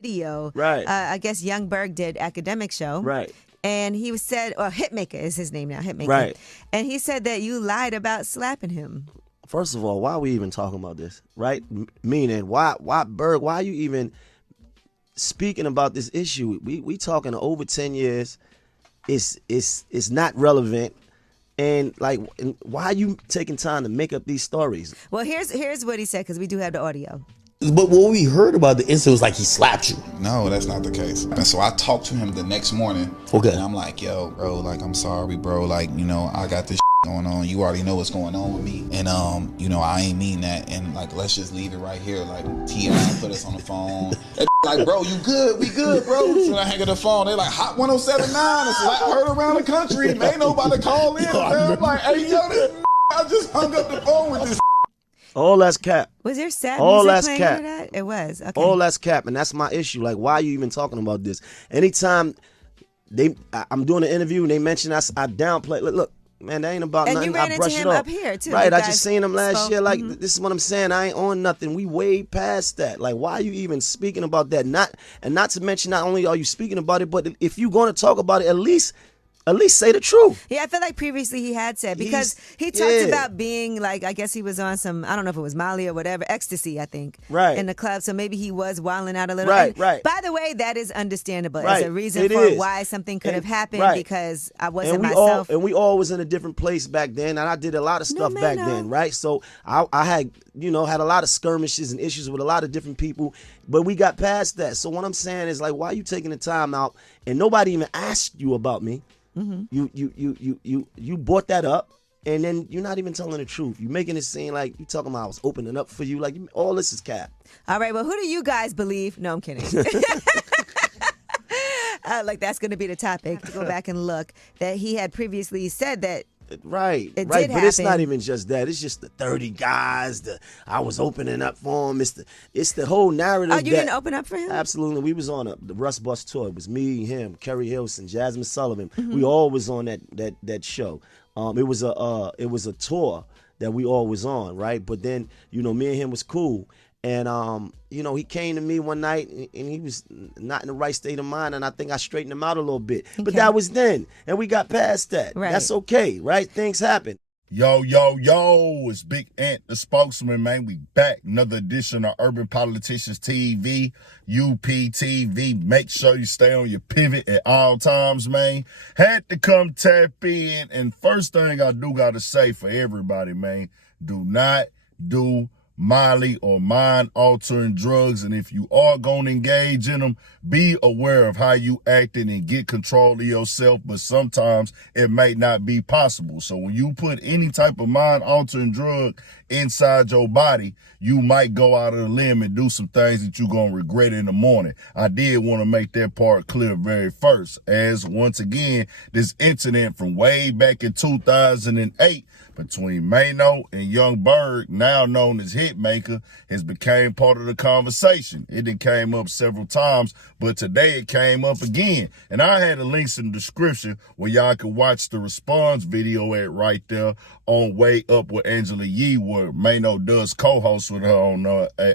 video. Right. I guess Young Berg did academic show. Right. And he said, or Hitmaka is his name now, Hitmaka. Right. And he said that you lied about slapping him. First of all, why are we even talking about this? Right? Meaning, why Berg, why are you even speaking about this issue? We talking over 10 years. It's not relevant. And like, why are you taking time to make up these stories? Well, here's what he said, because we do have the audio. But what we heard about the incident was like he slapped you. No, that's not the case. And so I talked to him the next morning. Okay. And I'm like, yo, bro, like, I'm sorry, bro. Like, you know, I got this going on. You already know what's going on with me. And, you know, I ain't mean that. And, like, let's just leave it right here. Like, T.I. put us on the phone. Like, bro, you good? We good, bro. So I hang up the phone. They like, Hot 1079. It's like, heard around the country. Ain't nobody call in. Man. I'm like, hey, yo, this I just hung up the phone with this. All that's cap. Was there sad All music that's playing cap. over that? It was. Okay. All that's cap, and that's my issue. Like, why are you even talking about this? Anytime I'm doing an interview and they mention us, I downplay. Look, man, that ain't about and nothing. you ran I brush into it him off. up here too. Right, You I guys just seen him last spoke. year. Like, this is what I'm saying. I ain't on nothing. We way past that. Like, why are you even speaking about that? Not to mention, not only are you speaking about it, but if you're going to talk about it, at least say the truth. Yeah, I feel like previously he had said, because he talked about being like, I guess he was on some, I don't know if it was Molly or whatever, ecstasy, I think, right, in the club. So maybe he was wilding out a little. Right, and right. By the way, that is understandable Right. as a reason It for is. why something could have happened, right. because I wasn't and we myself. And we all was in a different place back then, and I did a lot of stuff back then, right? So I had, had a lot of skirmishes and issues with a lot of different people, but we got past that. So what I'm saying is, like, why are you taking the time out and nobody even asked you about me? Mm-hmm. You brought that up, and then you're not even telling the truth. You're making it seem like you talking about I was opening up for you. Like, all this is cap. All right, well, who do you guys believe? No, I'm kidding. Like, that's going to be the topic. To go back and look, that he had previously said that. Right, it right, did but happen. it's not even just that. It's just the 30 guys. I was opening up for him. It's the whole narrative. Oh, you didn't open up for him? Absolutely. We was on the Russ Bus tour. It was me, him, Kerry Hilson, Jasmine Sullivan. Mm-hmm. We all was on that show. It was a tour that we all was on, right? But then me and him was cool. And, he came to me one night and he was not in the right state of mind. And I think I straightened him out a little bit. Okay. But that was then. And we got past that. Right. That's okay, right? Things happen. Yo, it's Big Ant, the spokesman, man. We back. Another edition of Urban Politicians TV, UPTV. Make sure you stay on your pivot at all times, man. Had to come tap in. And first thing I do got to say for everybody, man, do not do Molly or mind-altering drugs, and if you are going to engage in them, be aware of how you acting and get control of yourself, but sometimes it may not be possible. So when you put any type of mind-altering drug inside your body, you might go out of the limb and do some things that you're going to regret in the morning. I did want to make that part clear very first, as once again, this incident from way back in 2008 between Maino and Young Berg, now known as Hitmaka, has became part of the conversation. It done came up several times, but today it came up again. And I had the links in the description where y'all can watch the response video at right there on Way Up with Angela Yee, where Maino does co-host with her on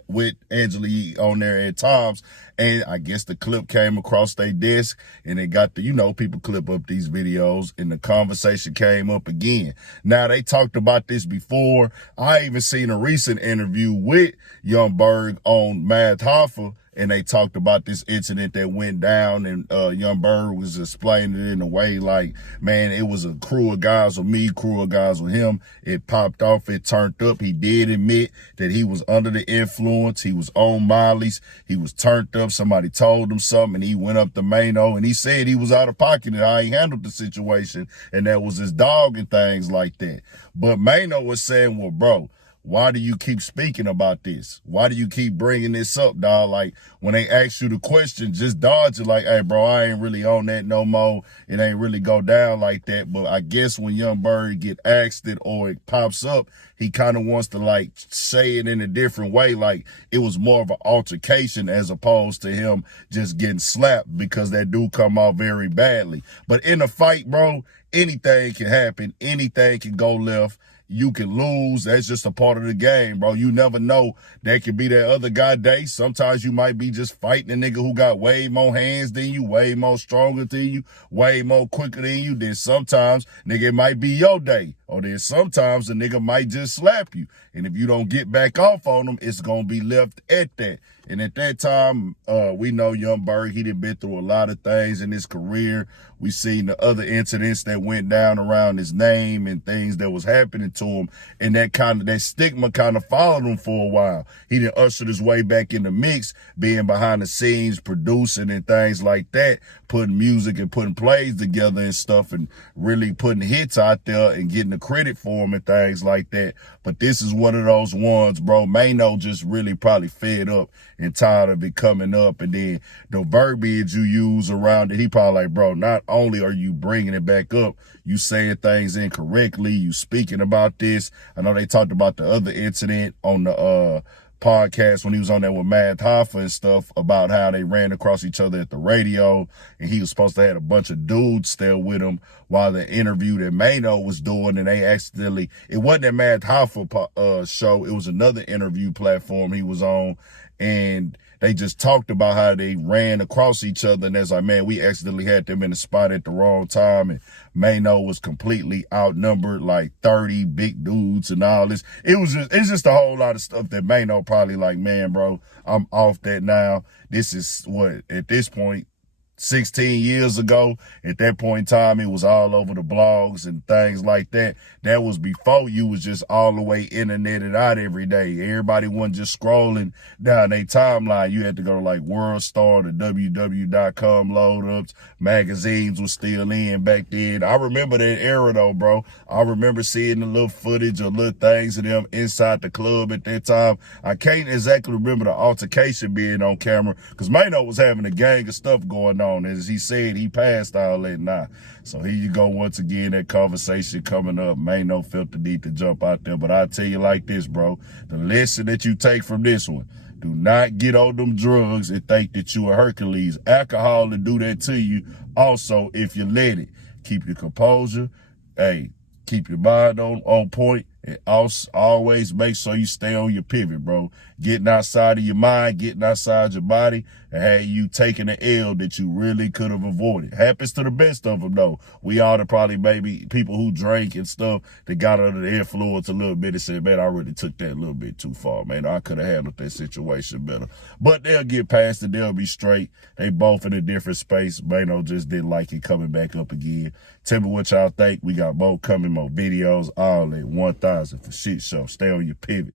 with Angela Yee on there at times. And I guess the clip came across their desk and they got the, people clip up these videos and the conversation came up again. Now, they talked about this before. I even seen a recent interview with Young Berg on Math Hoffa, and they talked about this incident that went down, and Young Berg was explaining it in a way like, man, it was a crew of guys with me, crew of guys with him. It popped off, it turned up. He did admit that he was under the influence. He was on Molly's. He was turned up. Somebody told him something, and he went up to Maino, and he said he was out of pocket and how he handled the situation, and that was his dog and things like that. But Maino was saying, well, bro, why do you keep speaking about this? Why do you keep bringing this up, dog? Like, when they ask you the question, just dodge it like, hey, bro, I ain't really on that no more. It ain't really go down like that. But I guess when Young Berg get asked it or it pops up, he kind of wants to, like, say it in a different way. Like, it was more of an altercation as opposed to him just getting slapped, because that do come out very badly. But in a fight, bro, anything can happen. Anything can go left. you can lose. That's just a part of the game, bro. You never know. That could be that other guy day. Sometimes you might be just fighting a nigga who got way more hands than you, way more stronger than you, way more quicker than you. Then sometimes, nigga, it might be your day. Or then sometimes the nigga might just slap you. And if you don't get back off on him, it's going to be left at that. And at that time, we know young Berg, he done been through a lot of things in his career. We seen the other incidents that went down around his name and things that was happening to him. And that stigma kind of followed him for a while. He done ushered his way back in the mix, being behind the scenes, producing and things like that, putting music and putting plays together and stuff, and really putting hits out there and getting the credit for them and things like that. But this is one of those ones, bro. Maino just really probably fed up and tired of it coming up. And then the verbiage you use around it, he probably like, bro, not only are you bringing it back up, you saying things incorrectly, you speaking about this. I know they talked about the other incident on the podcast when he was on there with Matt Hoffa and stuff about how they ran across each other at the radio, and he was supposed to have a bunch of dudes there with him while the interview that Maino was doing, and they accidentally, it wasn't that Matt Hoffa show, it was another interview platform he was on, and they just talked about how they ran across each other, and it's like, man, we accidentally had them in the spot at the wrong time, and Maino was completely outnumbered, like 30 big dudes and all this. It's just a whole lot of stuff that Maino probably like, man, bro, I'm off that now. This is what, at this point, 16 years ago. At that point in time, it was all over the blogs and things like that. That was before you was just all the way interneted out every day. Everybody wasn't just scrolling down their timeline. You had to go to like WorldStar, the www.com load-ups. Magazines was still in back then. I remember that era though, bro. I remember seeing the little footage or little things of them inside the club at that time. I can't exactly remember the altercation being on camera because Maino was having a gang of stuff going on. As he said, he passed all that now. So here you go once again, that conversation coming up. Maino felt the need to jump out there. But I tell you like this, bro. The lesson that you take from this one, do not get on them drugs and think that you are Hercules. Alcohol will do that to you. Also, if you let it, keep your composure. Hey, keep your mind on point. And also, always make sure you stay on your pivot, bro. Getting outside of your mind, getting outside your body, and have you taking an L that you really could have avoided. Happens to the best of them, though. We all the probably maybe people who drank and stuff that got under the influence a little bit and said, man, I really took that a little bit too far, man. I could have handled that situation better. But they'll get past it. They'll be straight. They both in a different space. Maino just didn't like it coming back up again. Tell me what y'all think. We got more coming, more videos, all at 1,000 for shit show. Stay on your pivot.